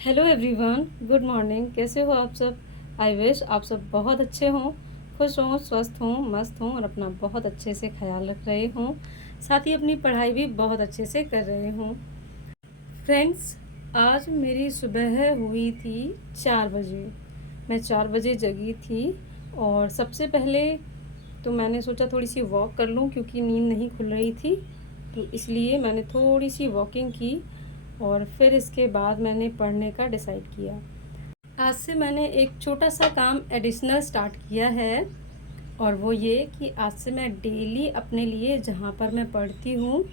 Hello everyone, good morning. कैसे हो आप सब? आई विश आप सब बहुत अच्छे हों, खुश हों, स्वस्थ हों, मस्त हों और अपना बहुत अच्छे से ख्याल रख रहे हों। साथ ही अपनी पढ़ाई भी बहुत अच्छे से कर रहे हों। फ्रेंड्स, आज मेरी सुबह हुई थी 4 बजे। मैं 4 बजे जगी थी और सबसे पहले तो मैंने सोचा थोड़ी सी वॉक कर लूँ क्योंकि नींद नहीं खुल रही थी, तो इसलिए मैंने थोड़ी सी वॉकिंग की और फिर इसके बाद मैंने पढ़ने का डिसाइड किया। आज से मैंने एक छोटा सा काम एडिशनल स्टार्ट किया है और वो ये कि आज से मैं डेली अपने लिए जहाँ पर मैं पढ़ती हूँ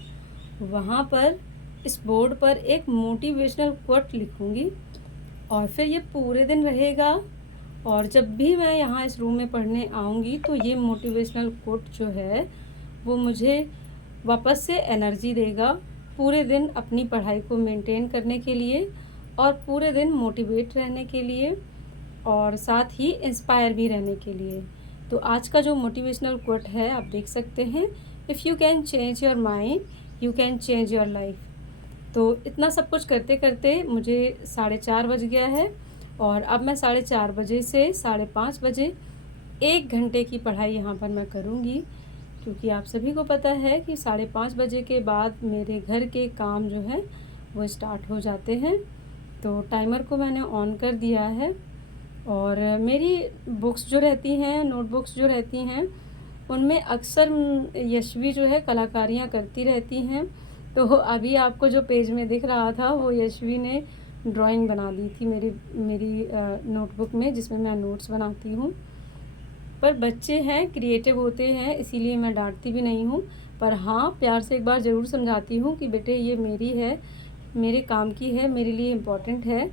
वहाँ पर इस बोर्ड पर एक मोटिवेशनल कोट लिखूँगी और फिर ये पूरे दिन रहेगा। और जब भी मैं यहाँ इस रूम में पढ़ने आऊँगी तो ये मोटिवेशनल कोट जो है वो मुझे वापस से एनर्जी देगा पूरे दिन अपनी पढ़ाई को मेंटेन करने के लिए और पूरे दिन मोटिवेट रहने के लिए और साथ ही इंस्पायर भी रहने के लिए। तो आज का जो मोटिवेशनल कोट है आप देख सकते हैं, if you can change your mind you can change your life. तो इतना सब कुछ करते करते मुझे 4:30 बज गया है और अब मैं 4:30 बजे से 5:30 बजे 1 घंटे की पढ़ाई यहाँ पर मैं करूँगी, क्योंकि आप सभी को पता है कि 5:30 बजे के बाद मेरे घर के काम जो हैं वो स्टार्ट हो जाते हैं। तो टाइमर को मैंने ऑन कर दिया है और मेरी बुक्स जो रहती हैं, नोटबुक्स जो रहती हैं, उनमें अक्सर यशवी जो है कलाकारियाँ करती रहती हैं। तो अभी आपको जो पेज में दिख रहा था वो यशवी ने ड्राइंग बना दी थी मेरी मेरी नोटबुक में, जिसमें मैं नोट्स बनाती हूँ। पर बच्चे हैं, क्रिएटिव होते हैं, इसीलिए मैं डांटती भी नहीं हूँ। पर हाँ, प्यार से एक बार ज़रूर समझाती हूँ कि बेटे ये मेरी है, मेरे काम की है, मेरे लिए इम्पोर्टेंट है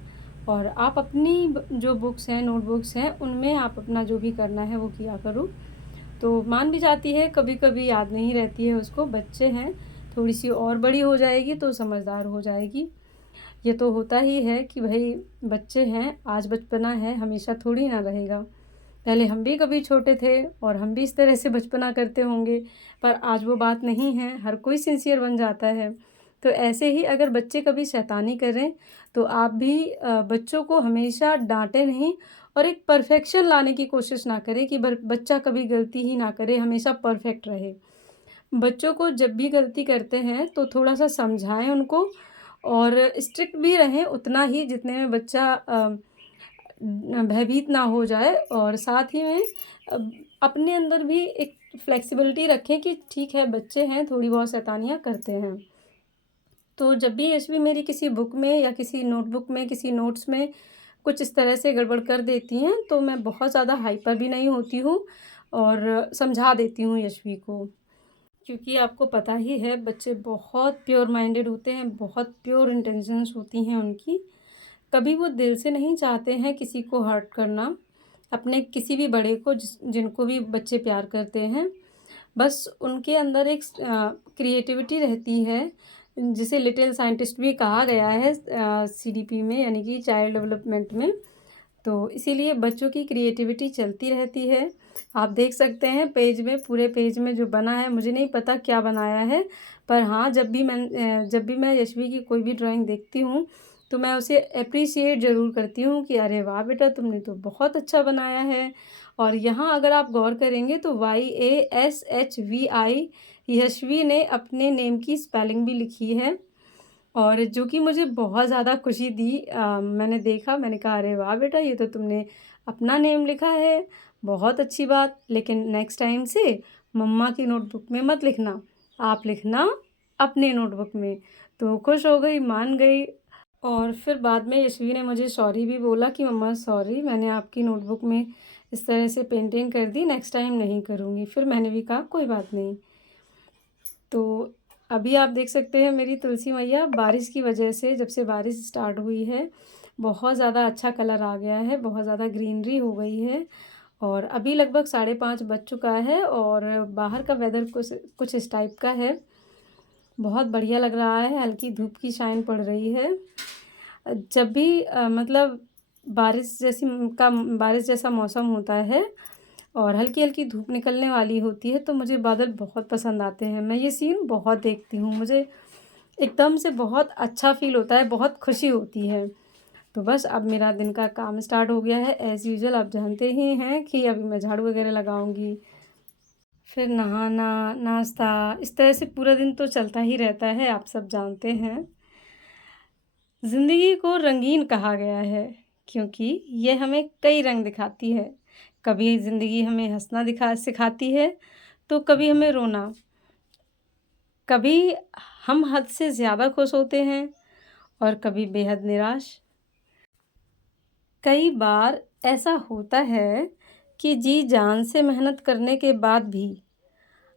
और आप अपनी जो बुक्स हैं, नोटबुक्स हैं, उनमें आप अपना जो भी करना है वो किया करो। तो मान भी जाती है, कभी कभी याद नहीं रहती है उसको। बच्चे हैं, थोड़ी सी और बड़ी हो जाएगी तो समझदार हो जाएगी। ये तो होता ही है कि भाई बच्चे हैं, आज बचपना है, हमेशा थोड़ी ना रहेगा। पहले हम भी कभी छोटे थे और हम भी इस तरह से बचपना करते होंगे, पर आज वो बात नहीं है, हर कोई सिंसियर बन जाता है। तो ऐसे ही अगर बच्चे कभी शैतानी करें तो आप भी बच्चों को हमेशा डांटें नहीं और एक परफेक्शन लाने की कोशिश ना करें कि बच्चा कभी गलती ही ना करे, हमेशा परफेक्ट रहे। बच्चों को जब भी गलती करते हैं तो थोड़ा सा समझाएं उनको और स्ट्रिक्ट भी रहें उतना ही जितने में बच्चा भयभीत ना हो जाए। और साथ ही में अपने अंदर भी एक फ्लेक्सिबिलिटी रखें कि ठीक है, बच्चे हैं, थोड़ी बहुत शैतानियाँ करते हैं। तो जब भी यशवी मेरी किसी बुक में या किसी नोटबुक में, किसी नोट्स में कुछ इस तरह से गड़बड़ कर देती हैं तो मैं बहुत ज़्यादा हाइपर भी नहीं होती हूँ और समझा देती हूँ यशवी को। क्योंकि आपको पता ही है बच्चे बहुत प्योर माइंडेड होते हैं, बहुत प्योर इंटेंशंस होती हैं उनकी। कभी वो दिल से नहीं चाहते हैं किसी को हर्ट करना, अपने किसी भी बड़े को जिनको भी बच्चे प्यार करते हैं। बस उनके अंदर एक क्रिएटिविटी रहती है, जिसे लिटिल साइंटिस्ट भी कहा गया है सीडीपी में, यानी कि चाइल्ड डेवलपमेंट में। तो इसीलिए बच्चों की क्रिएटिविटी चलती रहती है। आप देख सकते हैं पेज में, पूरे पेज में जो बना है, मुझे नहीं पता क्या बनाया है, पर हाँ, जब भी मैं यशवी की कोई भी ड्राइंग देखती हूँ तो मैं उसे एप्रिशिएट ज़रूर करती हूँ कि अरे वाह बेटा, तुमने तो बहुत अच्छा बनाया है। और यहाँ अगर आप गौर करेंगे तो YASHVI, यशवी ने अपने नेम की स्पेलिंग भी लिखी है और जो कि मुझे बहुत ज़्यादा खुशी दी। मैंने देखा, मैंने कहा अरे वाह बेटा, ये तो तुमने अपना नेम लिखा है, बहुत अच्छी बात। लेकिन नेक्स्ट टाइम से मम्मा की नोटबुक में मत लिखना, आप लिखना अपने नोटबुक में। तो खुश हो गई, मान गई। और फिर बाद में यशवी ने मुझे सॉरी भी बोला कि मम्मा सॉरी, मैंने आपकी नोटबुक में इस तरह से पेंटिंग कर दी, नेक्स्ट टाइम नहीं करूँगी। फिर मैंने भी कहा कोई बात नहीं। तो अभी आप देख सकते हैं मेरी तुलसी मैया, बारिश की वजह से, जब से बारिश स्टार्ट हुई है बहुत ज़्यादा अच्छा कलर आ गया है, बहुत ज़्यादा ग्रीनरी हो गई है। और अभी लगभग 5:30 बज चुका है और बाहर का वेदर कुछ कुछ इस टाइप का है, बहुत बढ़िया लग रहा है, हल्की धूप की शाइन पड़ रही है। जब भी मतलब बारिश जैसा मौसम होता है और हल्की-हल्की धूप निकलने वाली होती है तो मुझे बादल बहुत पसंद आते हैं। मैं ये सीन बहुत देखती हूँ, मुझे एकदम से बहुत अच्छा फ़ील होता है, बहुत खुशी होती है। तो बस अब मेरा दिन का काम स्टार्ट हो गया है। एज़ यूजुअल आप जानते ही हैं कि अभी मैं झाड़ू वगैरह लगाऊंगी, फिर नहाना, नाश्ता, इस तरह से पूरा दिन तो चलता ही रहता है, आप सब जानते हैं। ज़िंदगी को रंगीन कहा गया है क्योंकि ये हमें कई रंग दिखाती है। कभी ज़िंदगी हमें हँसना दिखा सिखाती है, तो कभी हमें रोना। कभी हम हद से ज़्यादा खुश होते हैं और कभी बेहद निराश। कई बार ऐसा होता है कि जी जान से मेहनत करने के बाद भी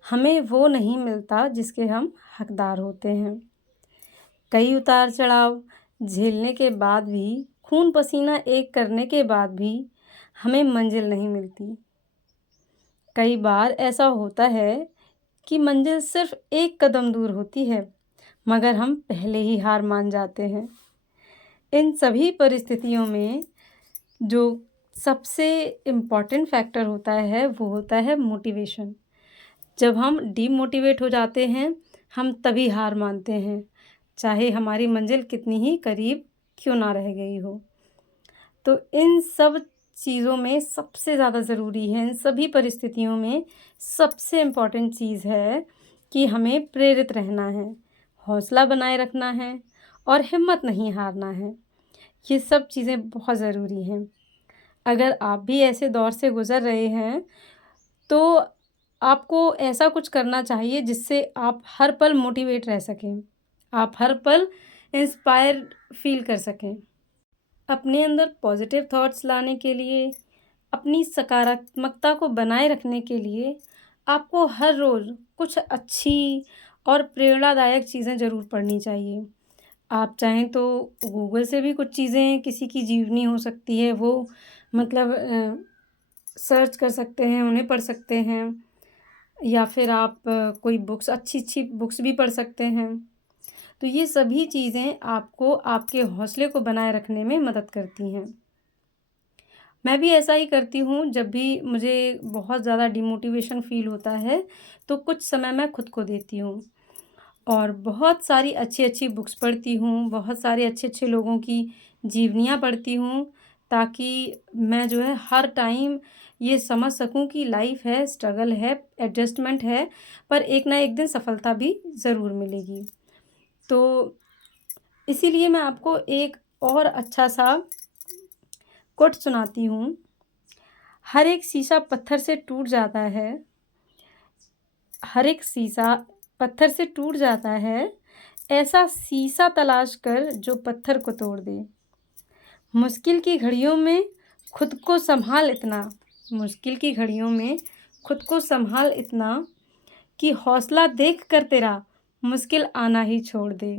हमें वो नहीं मिलता जिसके हम हकदार होते हैं। कई उतार-चढ़ाव झेलने के बाद भी, खून पसीना एक करने के बाद भी हमें मंज़िल नहीं मिलती। कई बार ऐसा होता है कि मंज़िल सिर्फ़ एक कदम दूर होती है, मगर हम पहले ही हार मान जाते हैं। इन सभी परिस्थितियों में जो सबसे इम्पोर्टेंट फैक्टर होता है, वो होता है मोटिवेशन। जब हम डीमोटिवेट हो जाते हैं, हम तभी हार मानते हैं, चाहे हमारी मंज़िल कितनी ही करीब क्यों ना रह गई हो। तो इन सब चीज़ों में सबसे ज़्यादा ज़रूरी है, इन सभी परिस्थितियों में सबसे इम्पोर्टेंट चीज़ है कि हमें प्रेरित रहना है, हौसला बनाए रखना है और हिम्मत नहीं हारना है। ये सब चीज़ें बहुत ज़रूरी हैं। अगर आप भी ऐसे दौर से गुज़र रहे हैं, तो आपको ऐसा कुछ करना चाहिए जिससे आप हर पल मोटिवेट रह सकें, आप हर पल इंस्पायर फ़ील कर सकें। अपने अंदर पॉज़िटिव थॉट्स लाने के लिए, अपनी सकारात्मकता को बनाए रखने के लिए आपको हर रोज़ कुछ अच्छी और प्रेरणादायक चीज़ें ज़रूर पढ़नी चाहिए। आप चाहें तो गूगल से भी कुछ चीज़ें, किसी की जीवनी हो सकती है वो मतलब सर्च कर सकते हैं, उन्हें पढ़ सकते हैं, या फिर आप कोई बुक्स, अच्छी-अच्छी बुक्स भी पढ़ सकते हैं। तो ये सभी चीज़ें आपको आपके हौसले को बनाए रखने में मदद करती हैं। मैं भी ऐसा ही करती हूँ, जब भी मुझे बहुत ज़्यादा डिमोटिवेशन फ़ील होता है, तो कुछ समय मैं खुद को देती हूँ और बहुत सारी अच्छी-अच्छी बुक्स पढ़ती हूँ, बहुत सारे अच्छे-अच्छे लोगों की जीवनियाँ पढ़ती हूँ, ताकि मैं जो है हर टाइम ये समझ सकूँ कि लाइफ़ है, स्ट्रगल है, एडजस्टमेंट है, पर एक ना एक दिन सफलता भी ज़रूर मिलेगी। तो इसीलिए मैं आपको एक और अच्छा-सा कोट सुनाती हूँ। हर एक शीशा पत्थर से टूट जाता है, हर एक शीशा पत्थर से टूट जाता है, ऐसा शीशा तलाश कर जो पत्थर को तोड़ दे। मुश्किल की घड़ियों में खुद को सँभाल इतना, मुश्किल की घड़ियों में खुद को सँभाल इतना कि हौसला देख कर तेरा मुश्किल आना ही छोड़ दे।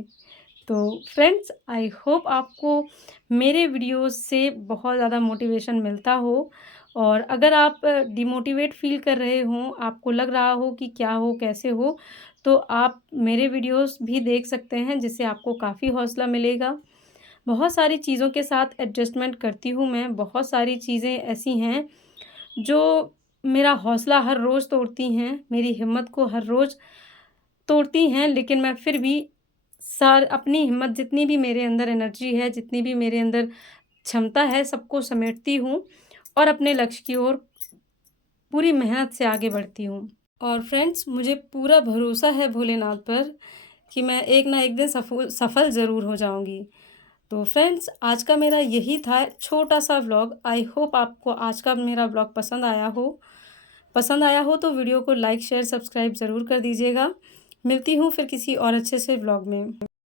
तो फ्रेंड्स, आई होप आपको मेरे वीडियोज़ से बहुत ज़्यादा मोटिवेशन मिलता हो, और अगर आप डिमोटिवेट फ़ील कर रहे हों, आपको लग रहा हो कि क्या हो, कैसे हो, तो आप मेरे वीडियोज़ भी देख सकते हैं, जिससे आपको काफ़ी हौसला मिलेगा। बहुत सारी चीज़ों के साथ एडजस्टमेंट करती हूँ मैं, बहुत सारी चीज़ें ऐसी हैं जो मेरा हौसला हर रोज़ तोड़ती हैं, मेरी हिम्मत को हर रोज़ तोड़ती हैं, लेकिन मैं फिर भी अपनी हिम्मत, जितनी भी मेरे अंदर एनर्जी है, जितनी भी मेरे अंदर क्षमता है, सबको समेटती हूँ और अपने लक्ष्य की ओर पूरी मेहनत से आगे बढ़ती हूँ। और फ्रेंड्स, मुझे पूरा भरोसा है भोलेनाथ पर कि मैं एक ना एक दिन सफल ज़रूर हो जाऊँगी। तो फ्रेंड्स, आज का मेरा यही था छोटा-सा व्लॉग। आई होप आपको आज का मेरा व्लॉग पसंद आया हो। पसंद आया हो तो वीडियो को लाइक, शेयर, सब्सक्राइब ज़रूर कर दीजिएगा। मिलती हूँ फिर किसी और अच्छे से व्लॉग में।